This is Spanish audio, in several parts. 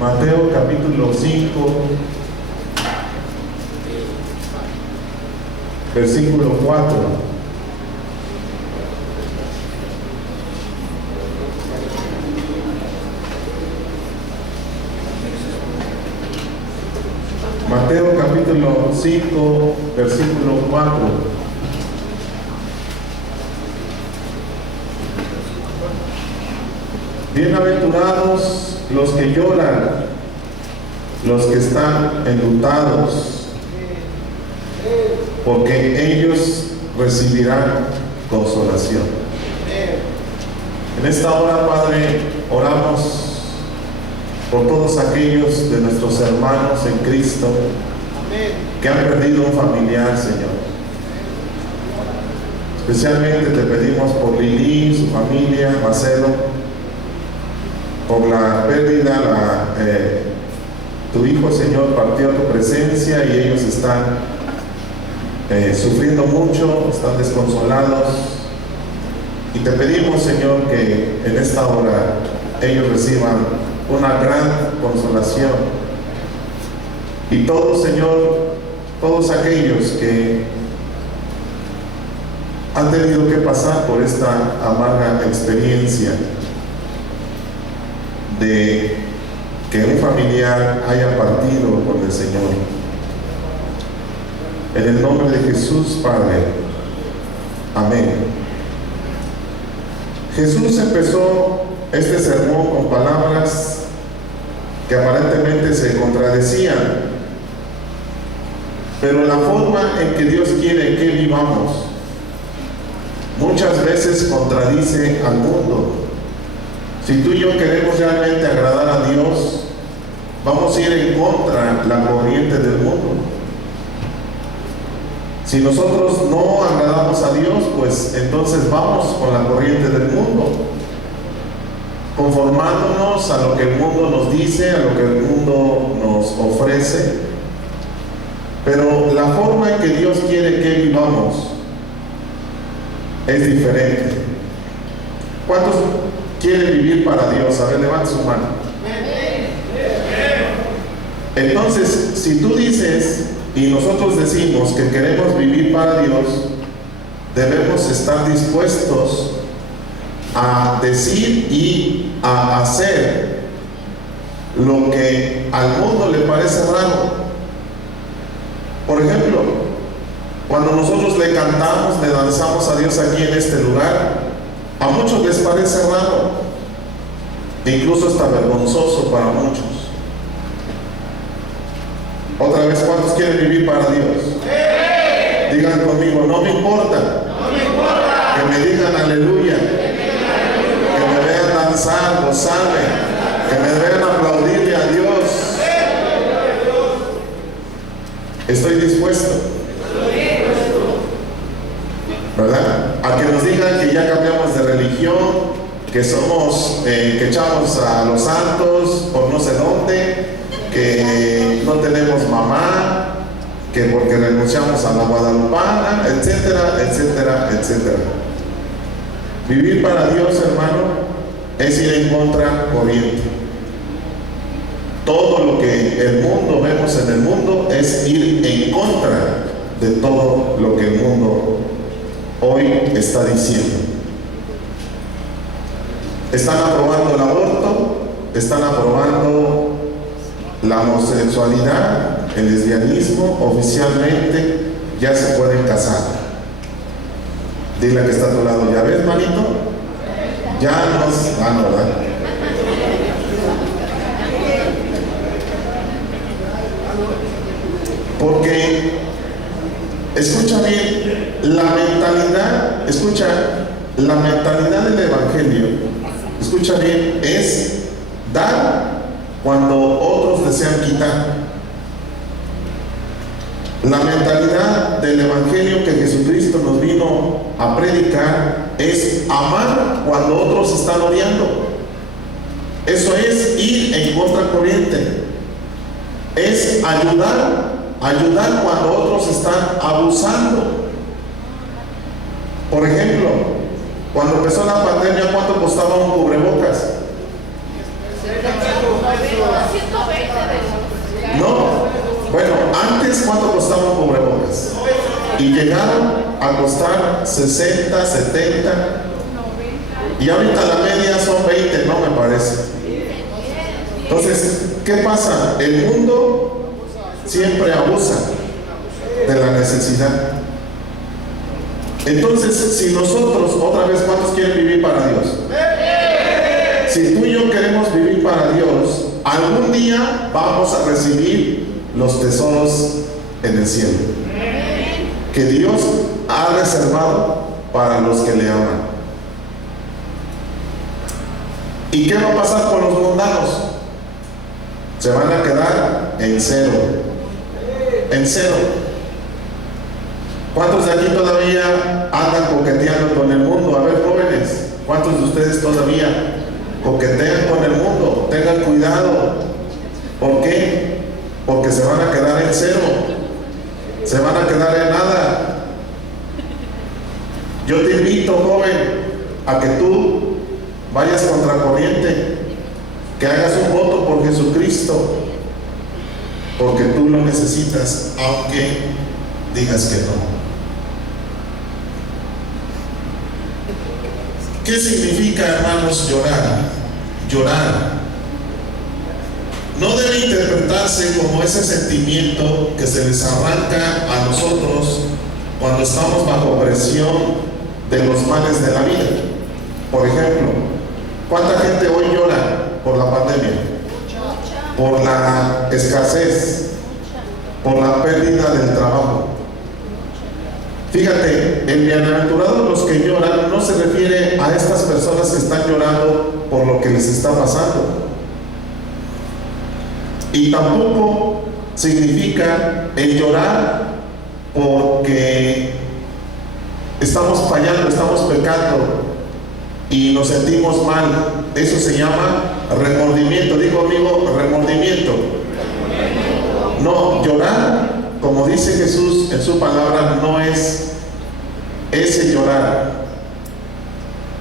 Mateo capítulo 5, versículo 4. Mateo capítulo 5, versículo 4. Bienaventurados los que lloran, los que están enlutados, porque ellos recibirán consolación. En esta hora, Padre, oramos por todos aquellos de nuestros hermanos en Cristo que han perdido un familiar, Señor. Especialmente te pedimos por Lili, su familia, Macedo, por la pérdida. Tu hijo, Señor, partió a tu presencia y ellos están sufriendo mucho, están desconsolados. Y te pedimos, Señor, que en esta hora ellos reciban una gran consolación. Y todos, Señor, todos aquellos que han tenido que pasar por esta amarga experiencia de que un familiar haya partido con el Señor. En el nombre de Jesús, Padre. Amén. Jesús empezó este sermón con palabras que aparentemente se contradecían, pero la forma en que Dios quiere que vivamos muchas veces contradice al mundo. Si tú y yo queremos realmente agradar a Dios, vamos a ir en contra de la corriente del mundo. Si nosotros no agradamos a Dios, pues entonces vamos con la corriente del mundo, conformándonos a lo que el mundo nos dice, a lo que el mundo nos ofrece. Pero la forma en que Dios quiere que vivamos es diferente. ¿Cuántos quieren vivir para Dios? A ver, levante su mano. Entonces, si tú dices y nosotros decimos que queremos vivir para Dios, debemos estar dispuestos a decir y a hacer lo que al mundo le parece raro. Por ejemplo, cuando nosotros le cantamos, le danzamos a Dios aquí en este lugar, a muchos les parece raro, e incluso hasta vergonzoso para muchos. Otra vez, ¿cuántos quieren vivir para Dios? Digan conmigo, no me importa. Que me digan aleluya, que me vean danzar, gozarme, que me vean aplaudirle a Dios. Estoy dispuesto, ¿verdad? A que nos digan que ya cambiamos de religión, que somos, que echamos a los santos por no sé dónde, que no tenemos mamá, que porque renunciamos a la guadalupana, etcétera, etcétera, etcétera. Vivir para Dios, hermano, es ir en contra corriente. Todo lo que el mundo vemos en el mundo es ir en contra de todo lo que el mundo hoy está diciendo. Están aprobando el aborto, están aprobando la homosexualidad, el lesbianismo. Oficialmente ya se pueden casar. Dile que está a tu lado, ¿ya ves, manito? Ya nos... ¿verdad? Porque, escucha bien, la mentalidad del Evangelio, escucha bien, es dar cuando otros desean quitar. La mentalidad del Evangelio que Jesucristo nos vino a predicar es amar cuando otros están odiando. Eso es ir en contracorriente. Es ayudar cuando otros están abusando. Por ejemplo, cuando empezó la pandemia, ¿cuánto costaba un cubrebocas? No. Bueno, antes ¿cuánto costaba un cubrebocas? Y llegaron a costar 60, 70. Y ahorita la media son 20, no me parece. Entonces, ¿qué pasa? El mundo siempre abusa de la necesidad. Entonces, si nosotros, otra vez, ¿cuántos quieren vivir para Dios? Si tú y yo queremos vivir para Dios, algún día vamos a recibir los tesoros en el cielo que Dios ha reservado para los que le aman. ¿Y qué va a pasar con los mundanos? Se van a quedar en cero. En cero. ¿Cuántos de aquí todavía andan coqueteando con el mundo? A ver, jóvenes, ¿cuántos de ustedes todavía coquetean con el mundo? Tengan cuidado. ¿Por qué? Porque se van a quedar en cero. Se van a quedar en nada. Yo te invito, joven, a que tú vayas contracorriente, que hagas un voto por Jesucristo, porque tú lo necesitas, aunque digas que no. ¿Qué significa, hermanos, llorar? Llorar no debe interpretarse como ese sentimiento que se les arranca a nosotros cuando estamos bajo presión de los males de la vida. Por ejemplo, ¿cuánta gente hoy llora por la pandemia? Por la escasez, por la pérdida del trabajo. Fíjate, el bienaventurado los que lloran no se refiere a estas personas que están llorando por lo que les está pasando. Y tampoco significa el llorar porque estamos fallando, estamos pecando y nos sentimos mal. Eso se llama remordimiento. Digo, amigo, remordimiento. No, llorar, como dice Jesús en su palabra, no es ese llorar.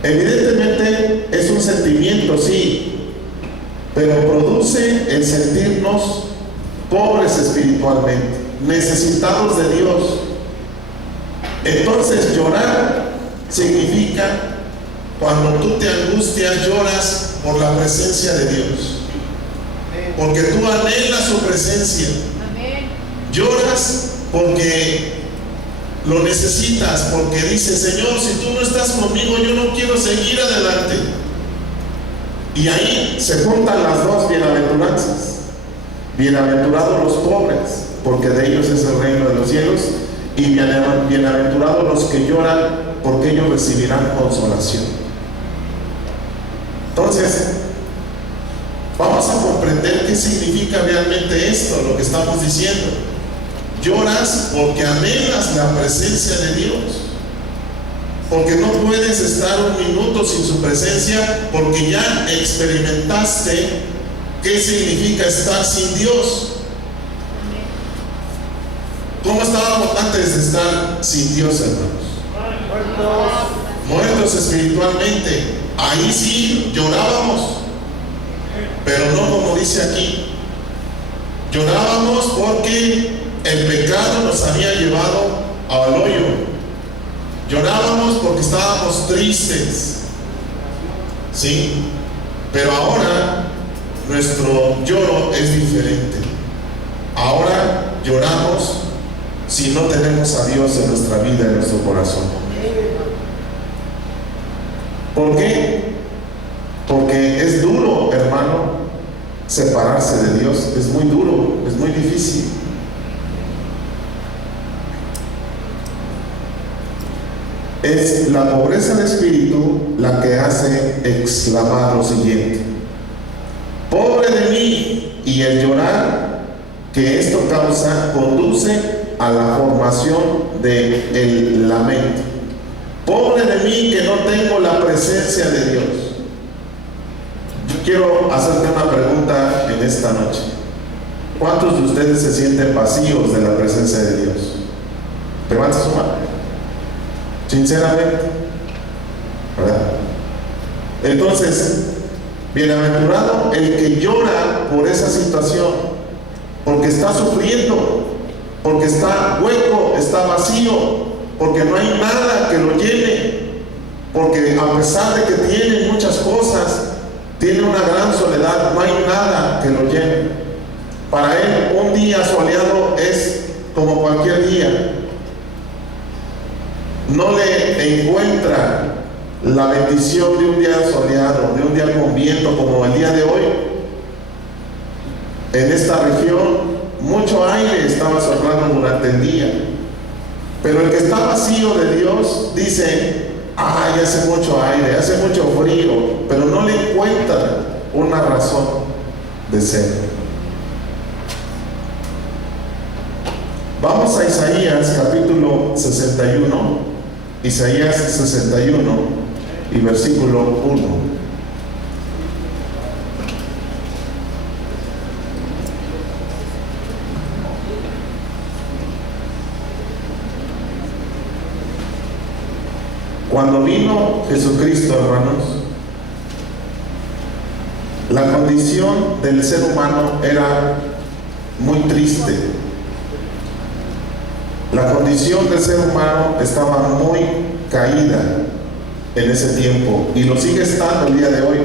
Evidentemente es un sentimiento, sí, pero produce el sentirnos pobres espiritualmente, necesitados de Dios. Entonces, llorar significa cuando tú te angustias, lloras por la presencia de Dios, porque tú anhelas su presencia. Lloras porque lo necesitas, porque dices: Señor, si tú no estás conmigo, yo no quiero seguir adelante. Y ahí se juntan las dos bienaventuranzas. Bienaventurados los pobres, porque de ellos es el reino de los cielos, y bienaventurados los que lloran, porque ellos recibirán consolación. Entonces, vamos a comprender qué significa realmente esto, lo que estamos diciendo. Lloras porque anhelas la presencia de Dios, porque no puedes estar un minuto sin su presencia, porque ya experimentaste qué significa estar sin Dios. ¿Cómo estábamos antes de estar sin Dios, hermanos? Muertos espiritualmente. Ahí sí llorábamos, pero no como dice aquí. Llorábamos porque el pecado nos había llevado al hoyo. Llorábamos porque estábamos tristes, ¿sí? Pero ahora nuestro lloro es diferente. Ahora lloramos si no tenemos a Dios en nuestra vida, en nuestro corazón. ¿Por qué? Porque es duro, hermano, separarse de Dios. Es muy duro, es muy difícil. Es la pobreza de espíritu la que hace exclamar lo siguiente: pobre de mí. Y el llorar que esto causa conduce a la formación del lamento. Pobre de mí que no tengo la presencia de Dios. Yo quiero hacerte una pregunta en esta noche. ¿Cuántos de ustedes se sienten vacíos de la presencia de Dios? Levanta su mano. Sinceramente, ¿verdad? Entonces, bienaventurado el que llora por esa situación, porque está sufriendo, porque está hueco, está vacío, porque no hay nada que lo llene, porque a pesar de que tiene muchas cosas, tiene una gran soledad, no hay nada que lo llene. Para él un día soleado es como cualquier día. No le encuentra la bendición de un día soleado, de un día con viento como el día de hoy. En esta región mucho aire estaba soplando durante el día, pero el que está vacío de Dios dice: ay, hace mucho aire, hace mucho frío, pero no le encuentra una razón de ser. Vamos a Isaías capítulo 61, Isaías 61 y versículo 1. Cuando vino Jesucristo, hermanos, la condición del ser humano era muy triste. La condición del ser humano estaba muy caída en ese tiempo y lo sigue estando el día de hoy.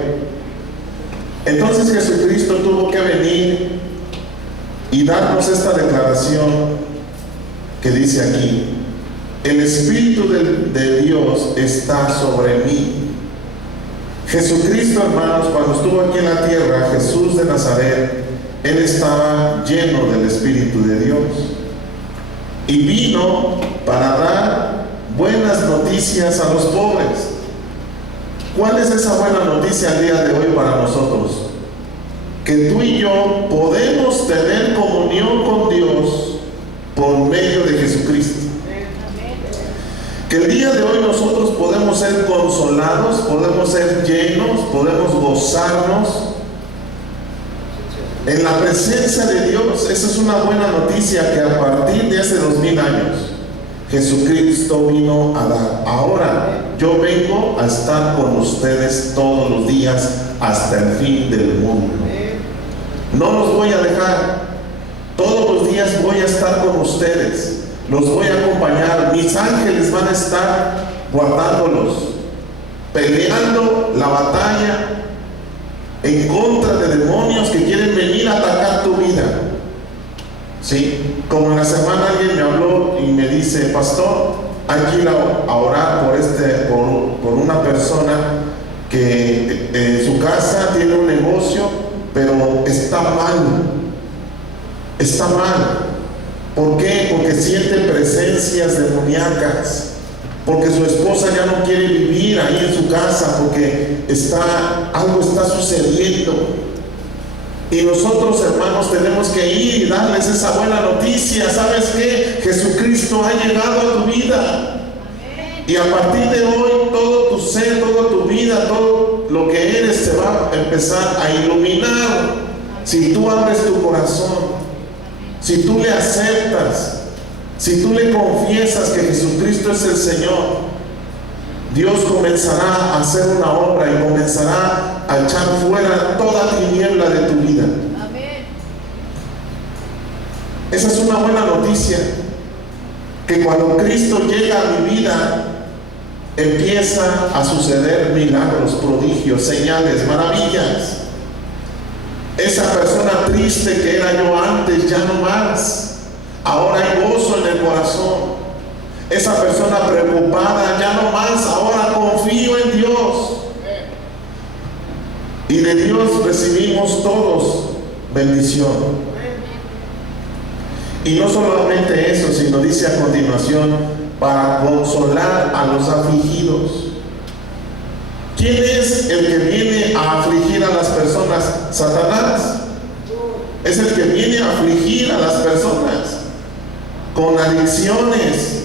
Entonces Jesucristo tuvo que venir y darnos esta declaración que dice aquí: el Espíritu de Dios está sobre mí. Jesucristo, hermanos, cuando estuvo aquí en la tierra, Jesús de Nazaret, Él estaba lleno del Espíritu de Dios. Y vino para dar buenas noticias a los pobres. ¿Cuál es esa buena noticia al día de hoy para nosotros? Que tú y yo podemos tener comunión con Dios por medio de Jesucristo. Que el día de hoy nosotros podemos ser consolados, podemos ser llenos, podemos gozarnos en la presencia de Dios. Esa es una buena noticia que a partir de hace 2000 años Jesucristo vino a dar. Ahora yo vengo a estar con ustedes todos los días hasta el fin del mundo. No los voy a dejar. Todos los días voy a estar con ustedes. Los voy a acompañar. Mis ángeles van a estar guardándolos, peleando la batalla en contra de demonios que quieren venir a atacar tu vida. ¿Sí? Como en la semana alguien me habló y me dice: pastor, hay que ir a orar por una persona que en su casa tiene un negocio, pero está mal. Está mal. ¿Por qué? Porque siente presencias demoníacas, porque su esposa ya no quiere vivir ahí en su casa, porque algo está sucediendo. Y nosotros, hermanos, tenemos que ir y darles esa buena noticia. ¿Sabes qué? Jesucristo ha llegado a tu vida. Y a partir de hoy, todo tu ser, toda tu vida, todo lo que eres se va a empezar a iluminar. Si tú abres tu corazón, si tú le aceptas, si tú le confiesas que Jesucristo es el Señor, Dios comenzará a hacer una obra y comenzará a echar fuera toda tiniebla de tu vida. Amén. Esa es una buena noticia, que cuando Cristo llega a mi vida, empieza a suceder milagros, prodigios, señales, maravillas. Esa persona triste que era yo antes, ya no más. Ahora hay gozo en el corazón. Esa persona preocupada, ya no más. Ahora confío en Dios. Y de Dios recibimos todos bendición. Y no solamente eso, sino dice a continuación: para consolar a los afligidos. ¿Quién es el que viene a afligir a las personas? Satanás. Es el que viene a afligir a las personas con adicciones,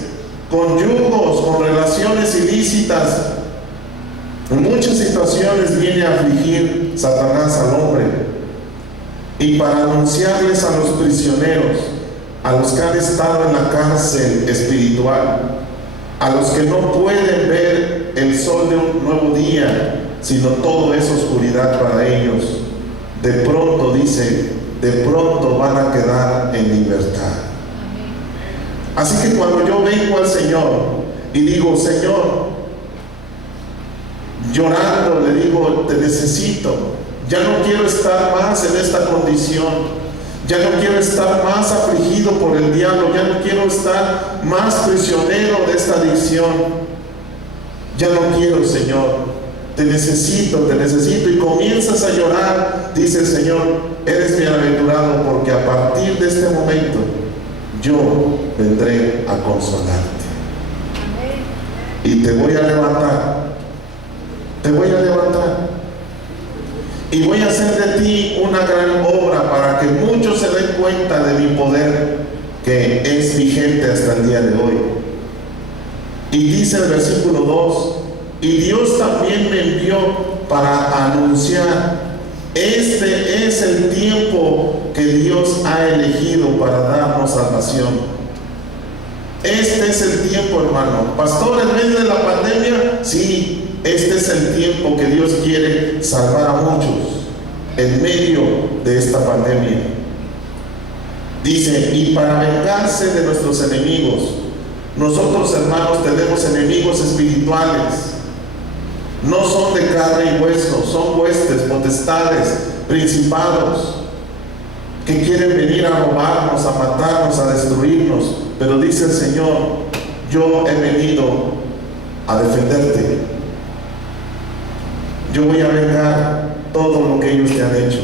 con yugos, con relaciones ilícitas. En muchas situaciones viene a afligir Satanás al hombre. Y para anunciarles a los prisioneros, a los que han estado en la cárcel espiritual, a los que no pueden ver el sol de un nuevo día, sino todo es oscuridad para ellos, de pronto, dice, de pronto van a quedar en libertad. Así que cuando yo vengo al Señor y digo, Señor, llorando, le digo, te necesito, ya no quiero estar más en esta condición, ya no quiero estar más afligido por el diablo, ya no quiero estar más prisionero de esta adicción, ya no quiero, Señor, te necesito, y comienzas a llorar. Dice el Señor, eres bienaventurado, porque a partir de este momento yo vendré a consolarte. Y te voy a levantar, y voy a hacer de ti una gran obra para que muchos se den cuenta de mi poder, que es vigente hasta el día de hoy. Y dice el versículo 2, y Dios también me envió para anunciar, este es el tiempo que Dios ha elegido para darnos salvación. Este es el tiempo, hermano. Pastor, en medio de la pandemia, sí, este es el tiempo que Dios quiere salvar a muchos en medio de esta pandemia. Dice, y para vengarse de nuestros enemigos. Nosotros, hermanos, tenemos enemigos espirituales. No son de carne y hueso, son huestes, potestades, principados, que quieren venir a robarnos, a matarnos, a destruirnos. Pero dice el Señor, yo he venido a defenderte. Yo voy a vengar todo lo que ellos te han hecho.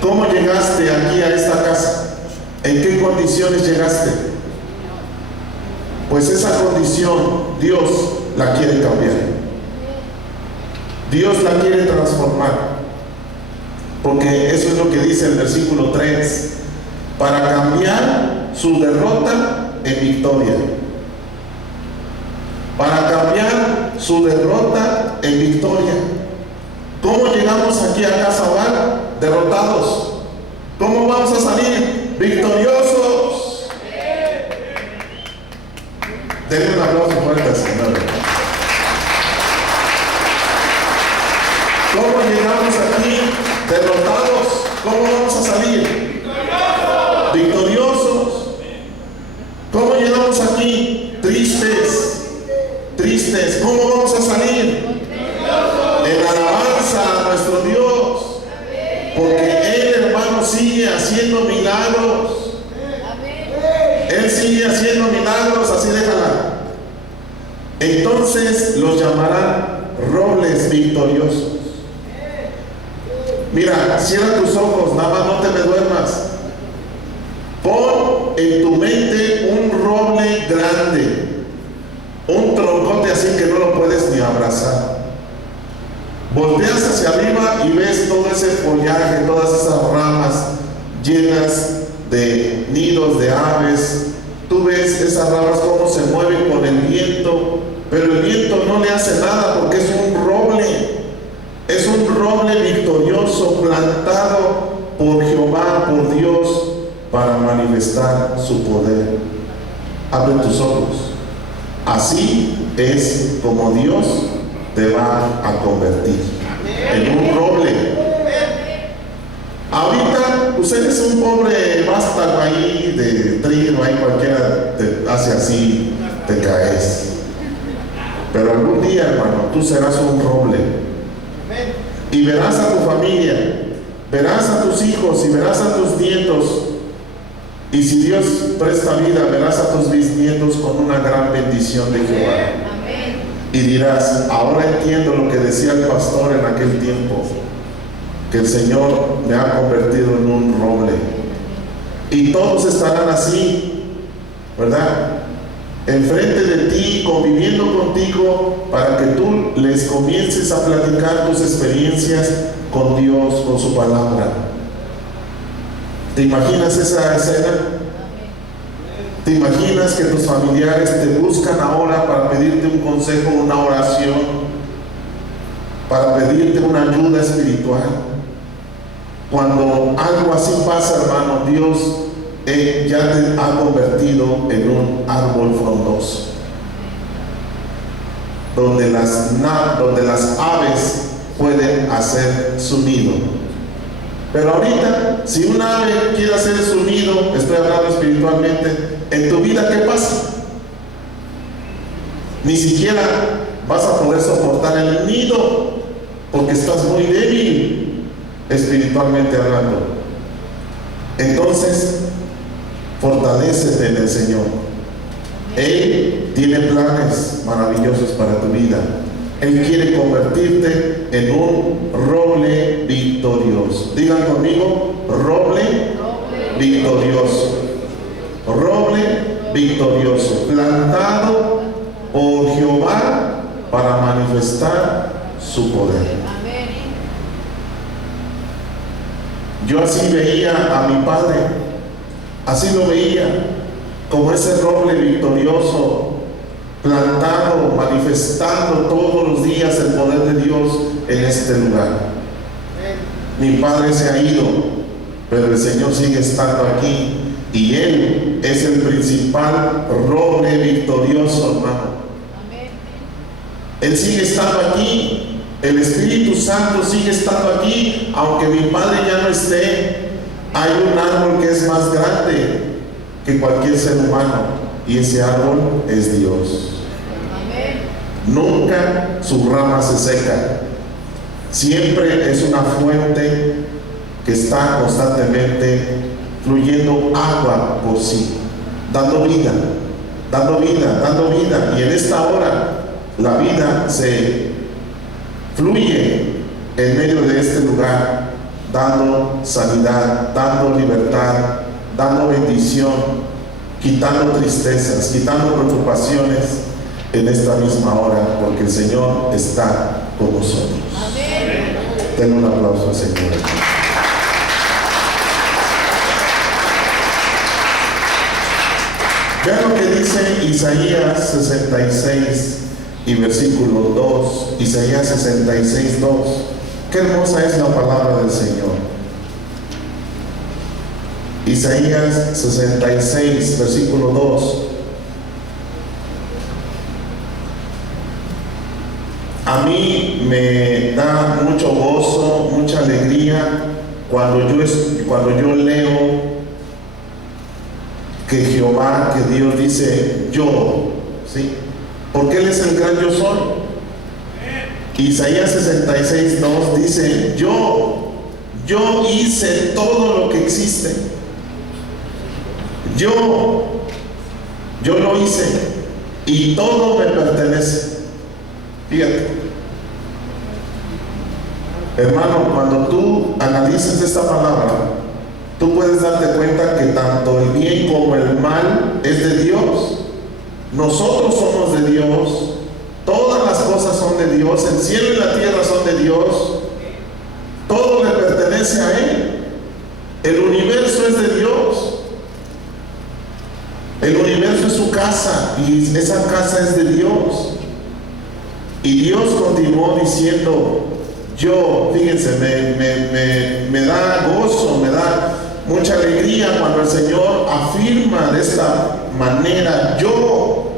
¿Cómo llegaste aquí a esta casa? ¿En qué condiciones llegaste? Pues esa condición Dios la quiere cambiar. Dios la quiere transformar. Porque eso es lo que dice el versículo 3. Para cambiar su derrota en victoria. Para cambiar su derrota en victoria. ¿Cómo llegamos aquí a Casa Hogar? Derrotados. ¿Cómo vamos a salir? Victoriosos. Denle un aplauso fuerte al Señor. ¿Cómo llegamos aquí? Derrotados. ¿Cómo vamos a salir? Victoriosos. ¿Cómo llegamos aquí? Tristes. ¿Cómo vamos a salir? En alabanza a nuestro Dios. Porque Él, hermano, sigue haciendo milagros. Él sigue haciendo milagros, así déjala. Entonces los llamarán robles victoriosos. Mira, cierra tus ojos, nada más no te me duermas. Pon en tu mente un roble grande, un troncote así que no lo puedes ni abrazar. Volteas hacia arriba y ves todo ese follaje, todas esas ramas llenas de nidos de aves. Tú ves esas ramas cómo se mueven con el viento, pero el viento no le hace nada porque es un roble. Es un roble victorioso plantado por Jehová, por Dios, para manifestar su poder. Abre tus ojos. Así es como Dios te va a convertir en un roble. Ahorita usted es un pobre vástago ahí de trigo, ahí cualquiera te hace así, te caes. Pero algún día, hermano, tú serás un roble. Y verás a tu familia, verás a tus hijos y verás a tus nietos. Y si Dios presta vida, verás a tus bisnietos con una gran bendición de Jehová. Y dirás, ahora entiendo lo que decía el pastor en aquel tiempo, que el Señor me ha convertido en un roble. Y todos estarán así, ¿verdad? Enfrente de ti, conviviendo contigo, para que tú les comiences a platicar tus experiencias con Dios, con su palabra. ¿Te imaginas esa escena? ¿Te imaginas que tus familiares te buscan ahora para pedirte un consejo, una oración, para pedirte una ayuda espiritual? Cuando algo así pasa, hermano, Dios ya te ha convertido en un árbol frondoso, donde las aves puede hacer su nido. Pero ahorita, si un ave quiere hacer su nido, estoy hablando espiritualmente, en tu vida, ¿qué pasa? Ni siquiera vas a poder soportar el nido, porque estás muy débil, espiritualmente hablando. Entonces, fortalécete en el Señor. Él tiene planes maravillosos para tu vida. Él quiere convertirte en un roble victorioso. Digan conmigo, roble victorioso. Roble victorioso, plantado por Jehová para manifestar su poder. Yo así veía a mi padre, así lo veía, como ese roble victorioso, plantado, manifestando todos los días el poder de Dios en este lugar. Mi padre se ha ido, pero el Señor sigue estando aquí, y Él es el principal roble victorioso, hermano. Él sigue estando aquí. El Espíritu Santo sigue estando aquí, aunque mi padre ya no esté. Hay un árbol que es más grande que cualquier ser humano, y ese árbol es Dios. Nunca su rama se seca. Siempre es una fuente que está constantemente fluyendo agua por sí, dando vida, dando vida, dando vida. Y en esta hora la vida se fluye en medio de este lugar, dando sanidad, dando libertad, dando bendición, quitando tristezas, quitando preocupaciones en esta misma hora, porque el Señor está con nosotros. Amén. Den un aplauso al Señor. Vean lo que dice Isaías 66 y versículo 2, Isaías 66, 2. Qué hermosa es la palabra del Señor. Isaías 66, versículo 2. A mí me da mucho gozo, mucha alegría cuando yo leo que Jehová, que Dios dice yo, ¿sí? Porque Él es el gran yo soy. Isaías 66, 2 dice, yo hice todo lo que existe. Yo lo hice y todo me pertenece. Fíjate, hermano, cuando tú analizas esta palabra, tú puedes darte cuenta que tanto el bien como el mal es de Dios. Nosotros somos de Dios, todas las cosas son de Dios, el cielo y la tierra son de Dios, todo le pertenece a Él. El universo es de Dios. El universo es su casa y esa casa es de Dios. Y Dios continuó diciendo, fíjense, me da gozo, me da mucha alegría cuando el Señor afirma de esta manera yo,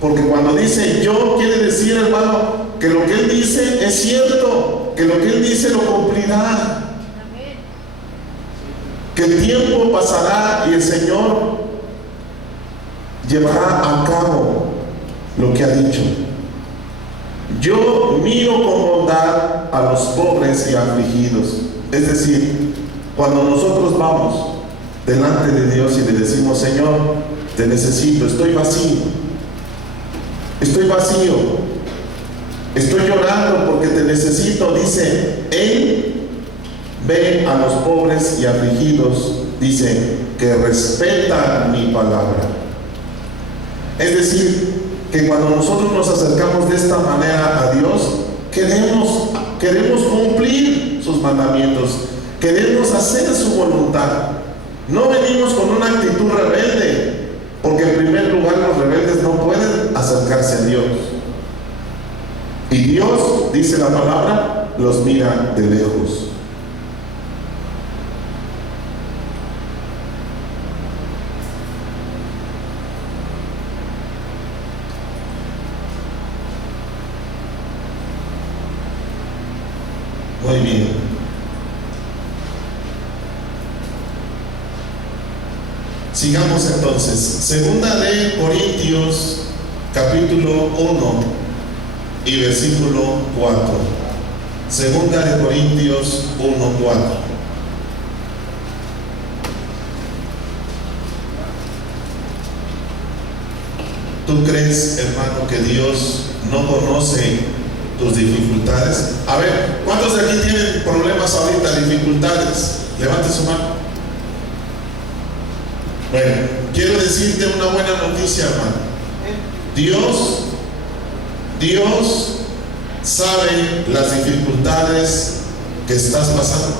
porque cuando dice yo quiere decir, hermano, que lo que Él dice es cierto, que lo que Él dice lo cumplirá, que el tiempo pasará y el Señor llevará a cabo lo que ha dicho. Yo miro con bondad a los pobres y afligidos. Es decir, cuando nosotros vamos delante de Dios y le decimos, Señor, te necesito, estoy vacío, estoy llorando porque te necesito, dice, Él ve a los pobres y afligidos, dice, que respetan mi palabra. Es decir, que cuando nosotros nos acercamos de esta manera a Dios, queremos cumplir sus mandamientos, queremos hacer su voluntad. No venimos con una actitud rebelde, porque en primer lugar los rebeldes no pueden acercarse a Dios. Y Dios, dice la palabra, los mira de lejos. Muy bien. Sigamos entonces. Segunda de Corintios, capítulo 1 y versículo 4. Segunda de Corintios 1, 4. ¿Tú crees, hermano, que Dios no conoce tus dificultades? A ver, ¿cuántos de aquí tienen problemas ahorita, dificultades? Levante su mano. Bueno, quiero decirte una buena noticia, hermano. Dios sabe las dificultades que estás pasando.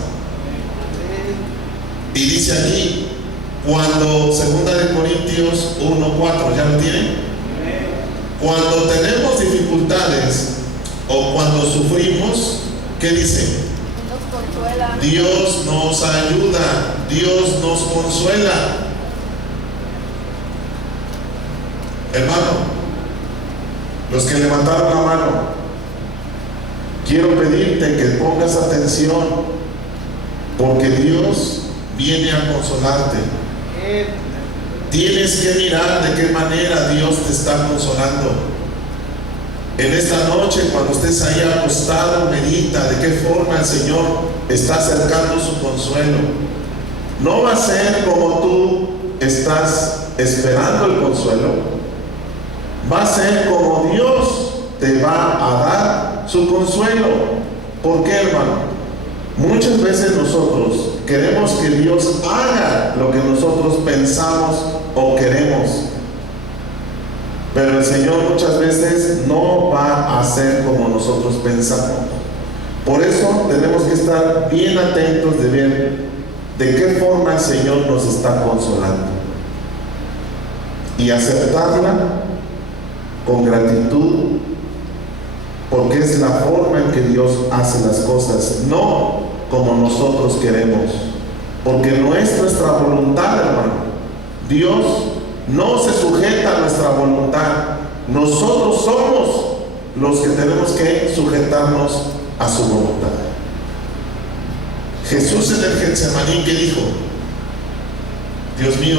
Y dice aquí, cuando, segunda de Corintios 1:4, ¿ya lo tienen? Cuando tenemos dificultades o cuando sufrimos, ¿qué dice? Nos consuela. Dios nos ayuda, Dios nos consuela. Hermano, los que levantaron la mano, quiero pedirte que pongas atención, porque Dios viene a consolarte. Tienes que mirar de qué manera Dios te está consolando. En esta noche, cuando estés ahí acostado, medita de qué forma el Señor está acercando su consuelo. No va a ser como tú estás esperando el consuelo. Va a ser como Dios te va a dar su consuelo. ¿Por qué, hermano? Muchas veces nosotros queremos que Dios haga lo que nosotros pensamos o queremos, pero el Señor muchas veces no va a hacer como nosotros pensamos. Por eso tenemos que estar bien atentos de ver de qué forma el Señor nos está consolando y aceptarla con gratitud, porque es la forma en que Dios hace las cosas, no como nosotros queremos, porque no es nuestra voluntad, hermano. Dios no se sujeta a nuestra voluntad. Nosotros somos los que tenemos que sujetarnos a su voluntad. Jesús en el Getsemaní, ¿qué dijo? Dios mío,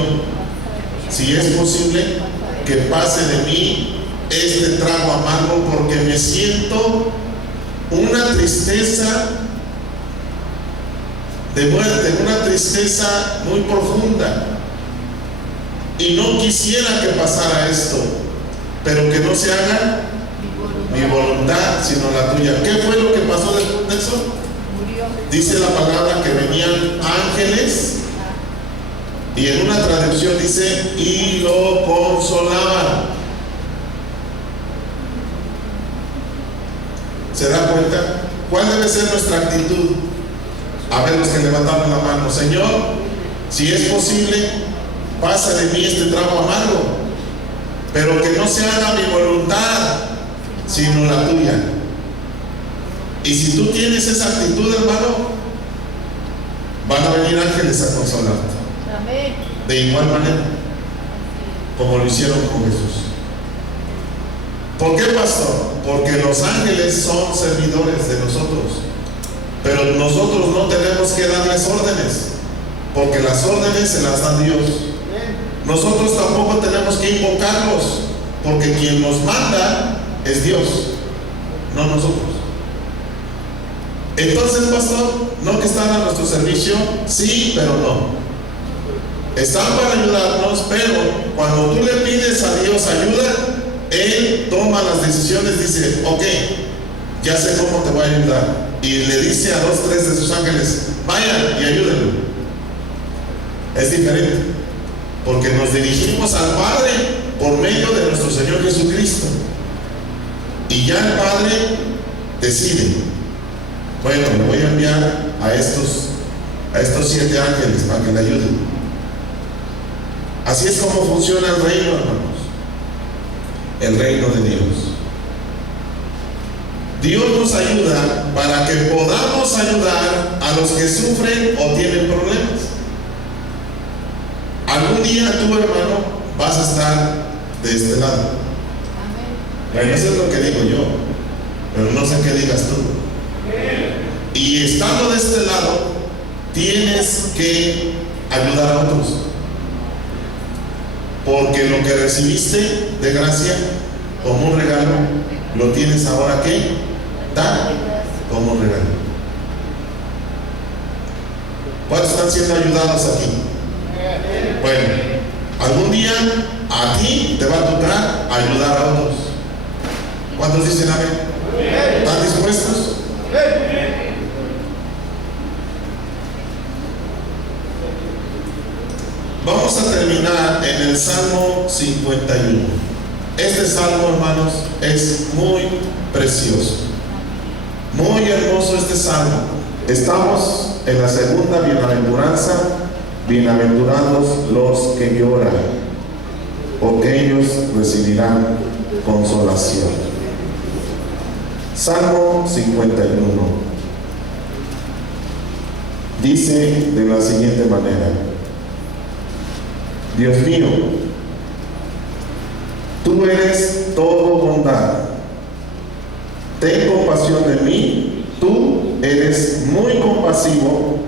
si es posible, que pase de mí este trago amargo, porque me siento una tristeza de muerte, una tristeza muy profunda, y no quisiera que pasara esto, pero que no se haga mi voluntad sino la tuya. ¿Qué fue lo que pasó después de eso? Dice la palabra que venían ángeles, y en una traducción dice, y lo consolaban. ¿Se da cuenta? ¿Cuál debe ser nuestra actitud? A ver, los que levantaron la mano. Señor, si es posible, pasa de mí este trago amargo, pero que no se haga mi voluntad sino la tuya. Y si tú tienes esa actitud, hermano, van a venir ángeles a consolarte. Amén. De igual manera como lo hicieron con Jesús. ¿Por qué, pastor? Porque los ángeles son servidores de nosotros, pero nosotros no tenemos que darles órdenes, porque las órdenes se las da Dios. Nosotros tampoco tenemos que invocarlos, porque quien nos manda es Dios, no nosotros. Entonces, pastor, no que están a nuestro servicio, sí, pero no. Están para ayudarnos, pero cuando tú le pides a Dios ayuda, Él toma las decisiones, dice, ok, ya sé cómo te voy a ayudar, y le dice a 2, 3 de sus ángeles, vayan y ayúdenlo. Es diferente, porque nos dirigimos al Padre por medio de nuestro Señor Jesucristo, y ya el Padre decide, bueno, le voy a enviar a estos 7 ángeles para que le ayuden. Así es como funciona el reino, hermanos. El reino de Dios. Dios nos ayuda para que podamos ayudar a los que sufren o tienen problemas. Algún día tú, hermano, vas a estar de este lado. Bueno, eso es lo que digo yo, pero no sé qué digas tú. Y estando de este lado, tienes que ayudar a otros. Porque lo que recibiste de gracia como un regalo, lo tienes ahora que dar como un regalo. ¿Cuántos están siendo ayudados aquí? Bueno, algún día a ti te va a tocar ayudar a otros. ¿Cuántos dicen amén? ¿Están dispuestos? Vamos a terminar en el Salmo 51. Este salmo, hermanos, es muy precioso, muy hermoso este salmo. Estamos en la segunda bienaventuranza. Bienaventurados los que lloran, porque ellos recibirán consolación. Salmo 51 dice de la siguiente manera: Dios mío, tú eres todo bondad, ten compasión de mí, tú eres muy compasivo,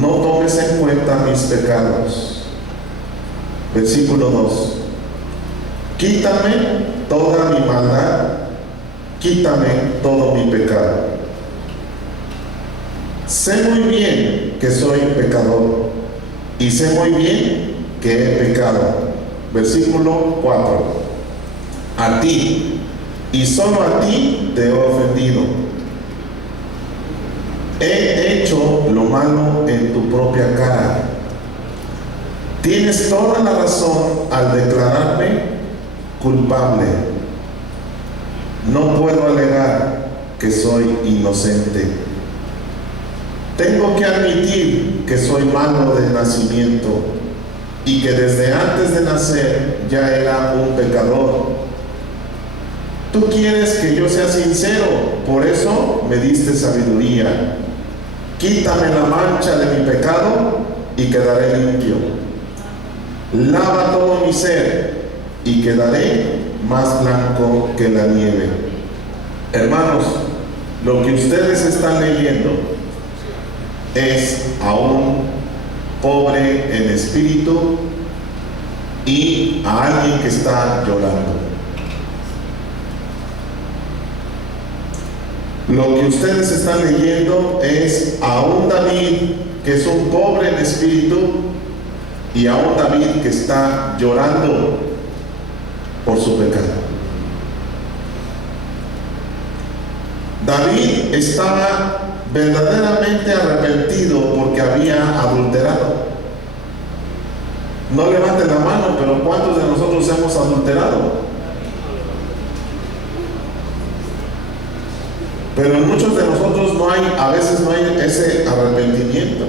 no tomes en cuenta mis pecados. Versículo 2: quítame toda mi maldad, quítame todo mi pecado. Sé muy bien que soy pecador y sé muy bien que he pecado. Versículo 4: a ti y solo a ti te he ofendido. He hecho lo malo en tu propia cara. Tienes toda la razón al declararme culpable. No puedo alegar que soy inocente. Tengo que admitir que soy malo de nacimiento y que desde antes de nacer ya era un pecador. Tú quieres que yo sea sincero, por eso me diste sabiduría. Quítame la mancha de mi pecado y quedaré limpio. Lava todo mi ser y quedaré más blanco que la nieve. Hermanos, lo que ustedes están leyendo es a un pobre en espíritu y a alguien que está llorando. Lo que ustedes están leyendo es a un David que es un pobre en espíritu y a un David que está llorando por su pecado. David estaba verdaderamente arrepentido porque había adulterado. No levanten la mano, pero ¿cuántos de nosotros hemos adulterado? Pero en muchos de nosotros a veces no hay ese arrepentimiento.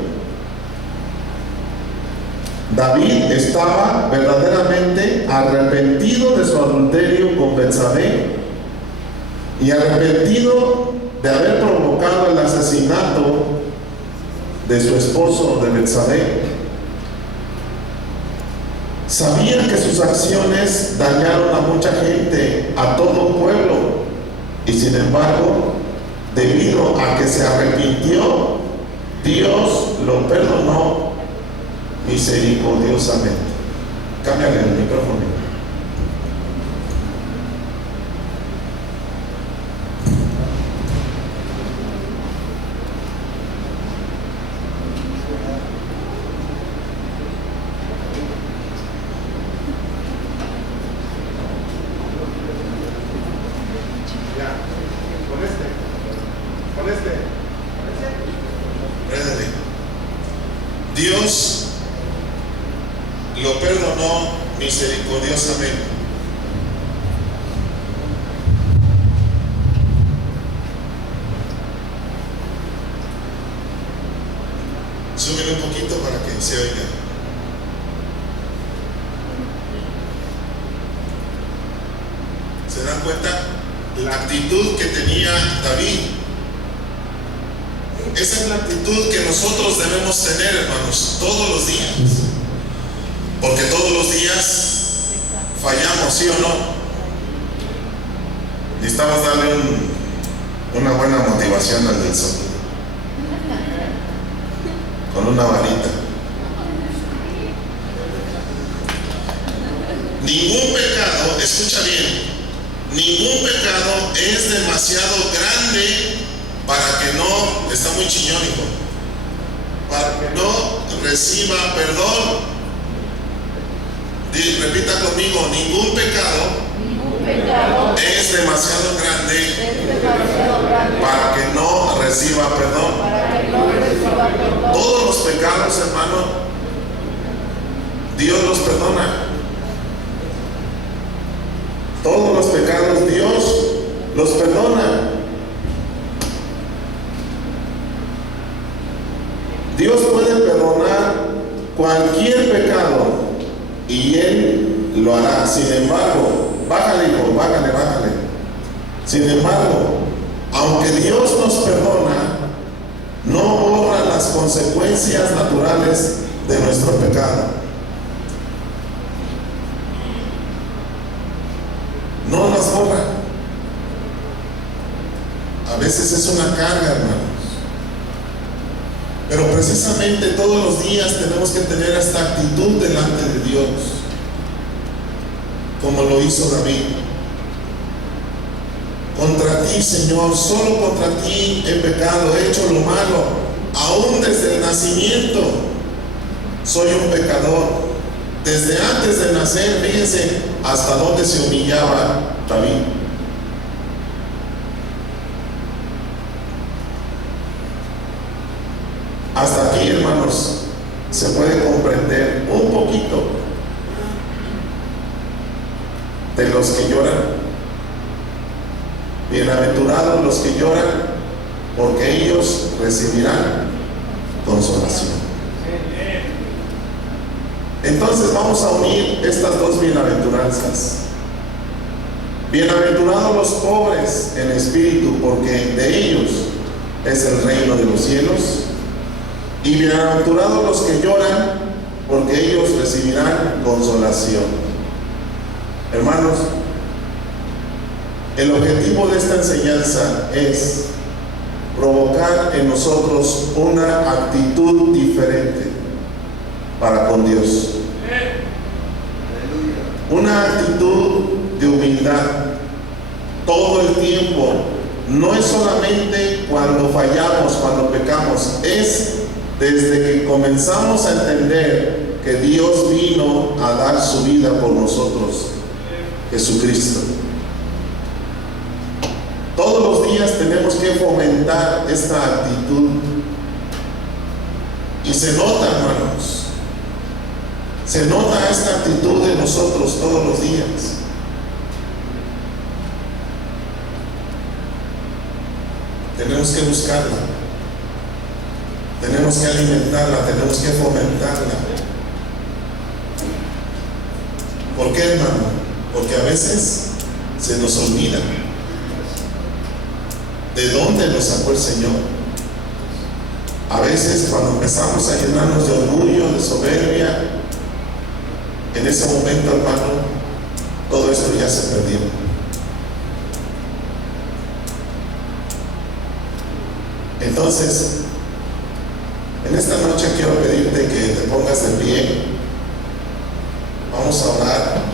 David estaba verdaderamente arrepentido de su adulterio con Betsabé y arrepentido de haber provocado el asesinato de su esposo de Betsabé. Sabía que sus acciones dañaron a mucha gente, a todo un pueblo, y sin embargo, debido a que se arrepintió, Dios lo perdonó misericordiosamente. Cámbiale el micrófono. Dios lo perdonó misericordiosamente. Súbele un poquito para que se oiga. ¿Se dan cuenta? La actitud que tenía David. Esa es la actitud que nosotros debemos tener, hermanos, todos los días. Porque todos los días fallamos, ¿sí o no? Necesitamos darle una buena motivación al del sol. con una varita. Ningún pecado, escucha bien, ningún pecado es demasiado grande para que no, está muy chillón, hijo, para que no reciba perdón. Repita conmigo, ningún pecado es demasiado grande para que no reciba perdón. Todos los pecados, hermano, Dios los perdona. Todos los pecados Dios los perdona. Dios puede perdonar cualquier pecado y Él lo hará. Sin embargo, bájale, hijo, bájale. Sin embargo, aunque Dios nos perdona, no borra las consecuencias naturales de nuestro pecado. No las borra. A veces es una carga, hermanos. Pero precisamente todos los días tenemos que tener esta actitud delante de Dios, como lo hizo David. Contra ti, Señor, solo contra ti he pecado, he hecho lo malo, aún desde el nacimiento soy un pecador. Desde antes de nacer, fíjense hasta dónde se humillaba David. Hasta aquí, hermanos, se puede comprender un poquito de los que lloran. Bienaventurados los que lloran, porque ellos recibirán consolación. Entonces vamos a unir estas dos bienaventuranzas. Bienaventurados los pobres en espíritu, porque de ellos es el reino de los cielos. Y bienaventurados los que lloran, porque ellos recibirán consolación. Hermanos, el objetivo de esta enseñanza es provocar en nosotros una actitud diferente para con Dios. Una actitud de humildad todo el tiempo. No es solamente cuando fallamos, cuando pecamos, es desde que comenzamos a entender que Dios vino a dar su vida por nosotros, Jesucristo. Todos los días tenemos que fomentar esta actitud. Y se nota, hermanos, se nota esta actitud de nosotros todos los días. Tenemos que buscarla, tenemos que alimentarla, tenemos que fomentarla. ¿Por qué, hermano? Porque a veces se nos olvida de dónde nos sacó el Señor. A veces cuando empezamos a llenarnos de orgullo, de soberbia, en ese momento, hermano, todo esto ya se perdió. Entonces, en esta noche quiero pedirte que te pongas de pie. Vamos a orar.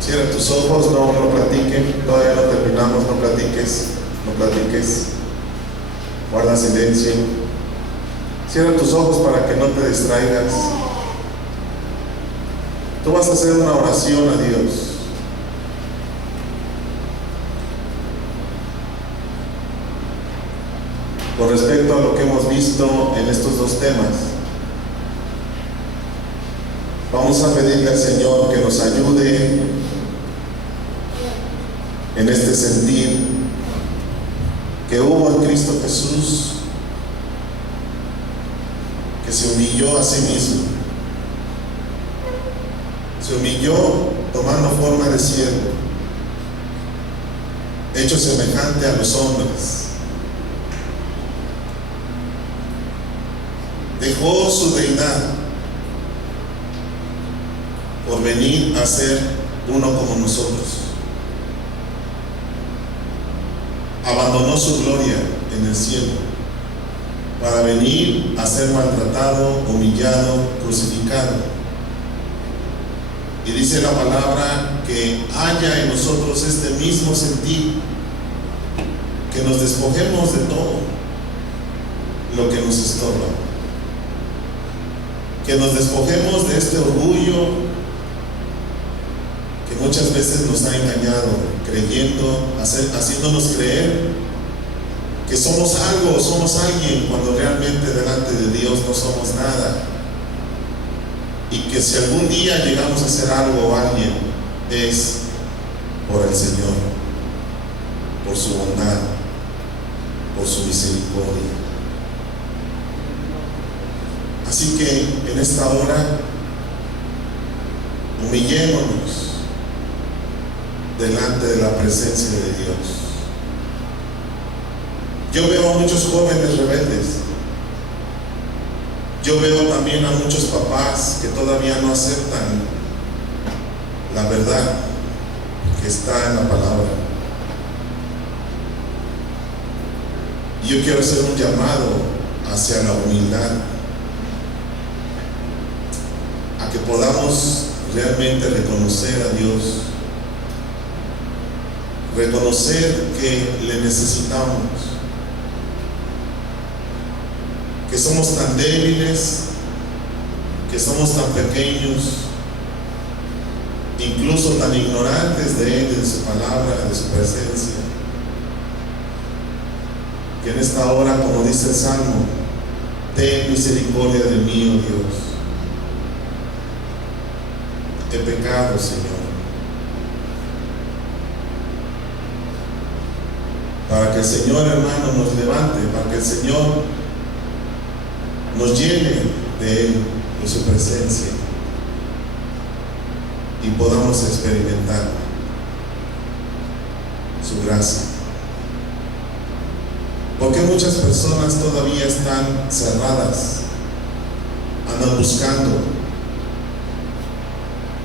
Cierra tus ojos, no platiquen, todavía no terminamos, no platiques. Guarda silencio. Cierra tus ojos para que no te distraigas. Tú vas a hacer una oración a Dios. Con respecto a lo que hemos visto en estos dos temas, vamos a pedirle al Señor que nos ayude en este sentir que hubo en Cristo Jesús que se humilló a sí mismo. Se humilló tomando forma de siervo, hecho semejante a los hombres. Dejó su deidad por venir a ser uno como nosotros. Abandonó su gloria en el cielo para venir a ser maltratado, humillado, crucificado. Y dice la palabra que haya en nosotros este mismo sentir, que nos despojemos de todo lo que nos estorba, que nos despojemos de este orgullo que muchas veces nos ha engañado, haciéndonos creer que somos algo, somos alguien, cuando realmente delante de Dios no somos nada. Y que si algún día llegamos a ser algo o alguien, es por el Señor, por su bondad, por su misericordia. Así que en esta hora, humillémonos delante de la presencia de Dios. Yo veo a muchos jóvenes rebeldes. Yo veo también a muchos papás que todavía no aceptan la verdad que está en la palabra. Y yo quiero hacer un llamado hacia la humildad, a que podamos realmente reconocer a Dios, reconocer que le necesitamos, que somos tan débiles, que somos tan pequeños, incluso tan ignorantes de Él, de su palabra, de su presencia, que en esta hora, como dice el Salmo, ten misericordia de mí, oh Dios. He pecado, Señor. Para que el Señor, hermano, nos levante, para que el Señor nos llene de Él, de su presencia, y podamos experimentar su gracia. Porque muchas personas todavía están cerradas, andan buscando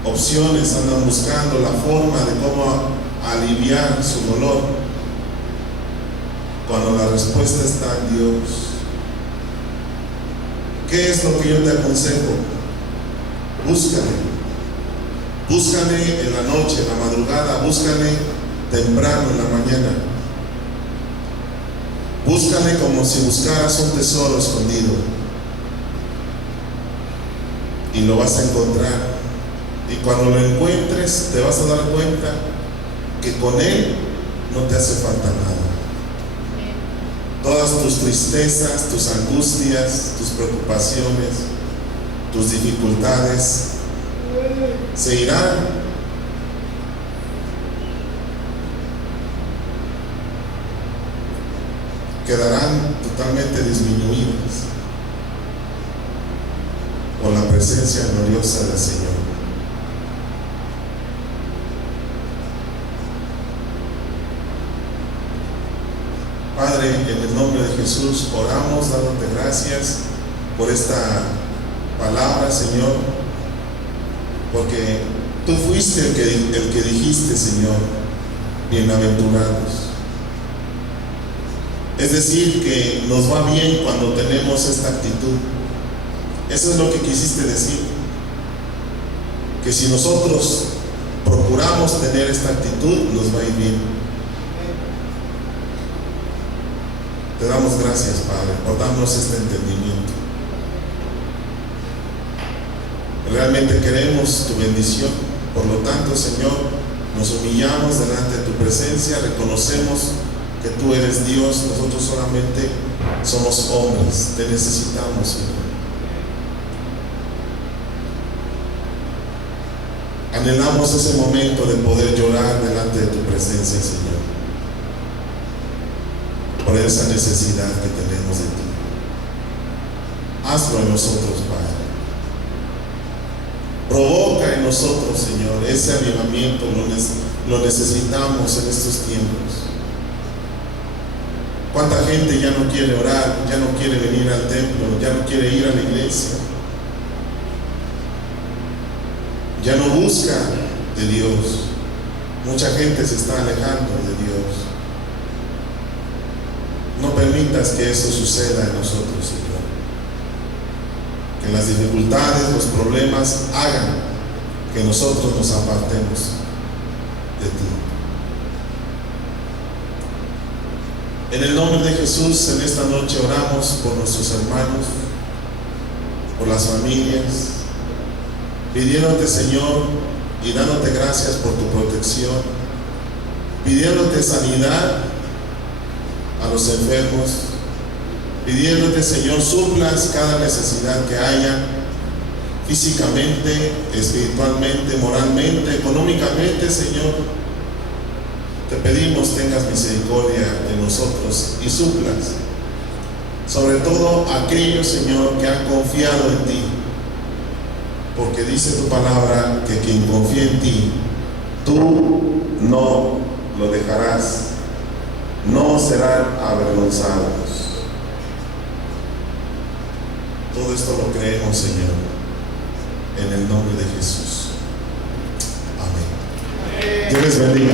opciones, andan buscando la forma de cómo aliviar su dolor, cuando la respuesta está en Dios. ¿Qué es lo que yo te aconsejo? Búscale en la noche, en la madrugada, búscale temprano en la mañana. Búscale como si buscaras un tesoro escondido, y lo vas a encontrar. Y cuando lo encuentres, te vas a dar cuenta que con Él no te hace falta nada. Todas tus tristezas, tus angustias, tus preocupaciones, tus dificultades se irán. Quedarán totalmente disminuidas por la presencia gloriosa del Señor. Padre, en el nombre de Jesús, oramos dándote gracias por esta palabra, Señor, porque tú fuiste el que dijiste, Señor, bienaventurados. Es decir, que nos va bien cuando tenemos esta actitud. Eso es lo que quisiste decir, que si nosotros procuramos tener esta actitud, nos va a ir bien. Te damos gracias, Padre, por darnos este entendimiento. Realmente queremos tu bendición. Por lo tanto, Señor, nos humillamos delante de tu presencia, reconocemos que tú eres Dios, nosotros solamente somos hombres, te necesitamos, Señor. Anhelamos ese momento de poder llorar delante de tu presencia, Señor, por esa necesidad que tenemos de ti. hazlo en nosotros, Padre. Provoca en nosotros, Señor, ese avivamiento, lo necesitamos en estos tiempos. ¿Cuánta gente ya no quiere orar, ya no quiere venir al templo, ya no quiere ir a la iglesia? Ya no busca de Dios. Mucha gente se está alejando de Dios. No permitas que eso suceda en nosotros, Señor. Que las dificultades, los problemas hagan que nosotros nos apartemos de ti. En el nombre de Jesús, en esta noche oramos por nuestros hermanos, por las familias, pidiéndote, Señor, y dándote gracias por tu protección, pidiéndote sanidad a los enfermos, pidiéndote, Señor, suplas cada necesidad que haya, físicamente, espiritualmente, moralmente, económicamente, Señor. Te pedimos tengas misericordia de nosotros y suplas, sobre todo aquellos, Señor, que han confiado en ti, porque dice tu palabra que quien confía en ti, tú no lo dejarás, no serán avergonzados. Todo esto lo creemos, Señor, en el nombre de Jesús. Amén. Dios les bendiga.